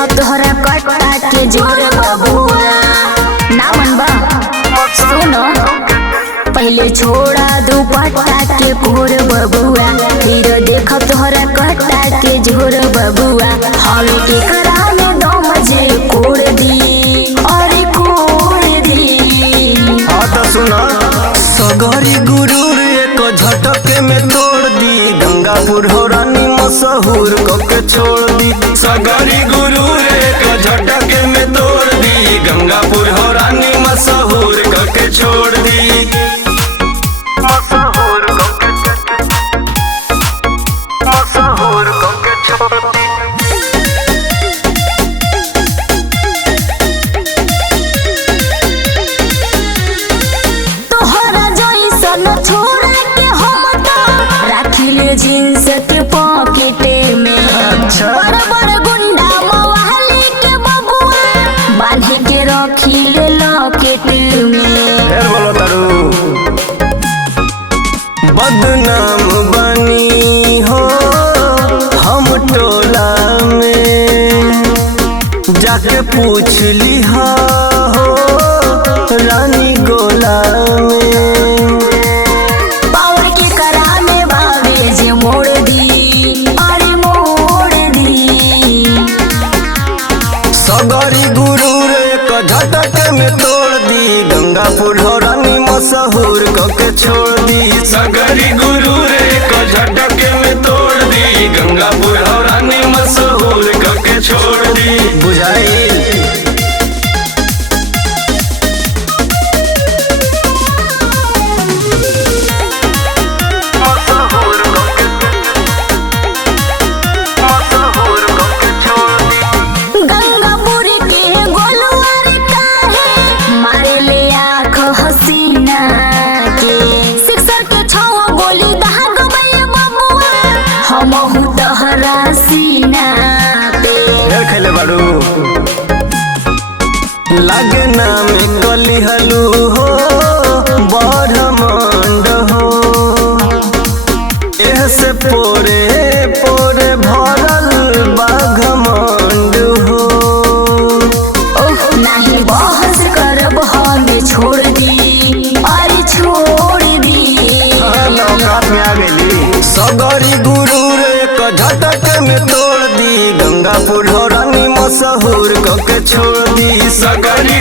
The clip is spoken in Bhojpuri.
देखो तोहरा कटा के जोर बबुआ ना मनबा सुनो पहले छोड़ा दुपट्टा के कोर बबुआ फिर देखो तोहरा कटा के जोर बबुआ हवे के करा में दम जे कोड़ दी अरे कोड़ दी। हाँ तो सुना सगरी गुरूर एक झटके में तोड़ दी गंगापुर हो रानी मशहूर कके छोड़ दी। सगरी गुरूर एक झटके में तोड़ दी गंगापुर हो रानी मशहूर कके छोड़ दी। मशहूर कके छोड़ दी। छोरा के हम तो राखिले जींस के पॉकेट में बड़ बड़ गुंडा मवाली के बबुआ बांध के रखिले लॉकेट में। बोलो तारू बदनाम बनी हो हम टोला में जाके पूछ ली हो रानी गोला में सगरी गुरूर एक झटके में तोड़ दी गंगापुर हो रानी मशहूर कके छोड़ दी। सगरी गुरूर एक झटके में तोड़ दी गंगापुर हो रानी मशहूर कके छोड़ दी। बुझाई खेले बाड़ू लागे नाम कली हलू हो बरमंड हो ऐसे पोरे पोरे भरल बाघमंड हो। ओह नहीं बहस करब हमें छोड़ दी अरे छोड़ दी। औकात में आ गई सगरी गुरूर एक झटके में तोड़ दी गंगापुर हो रानी मशहूर कके छोड़ दी। सगरी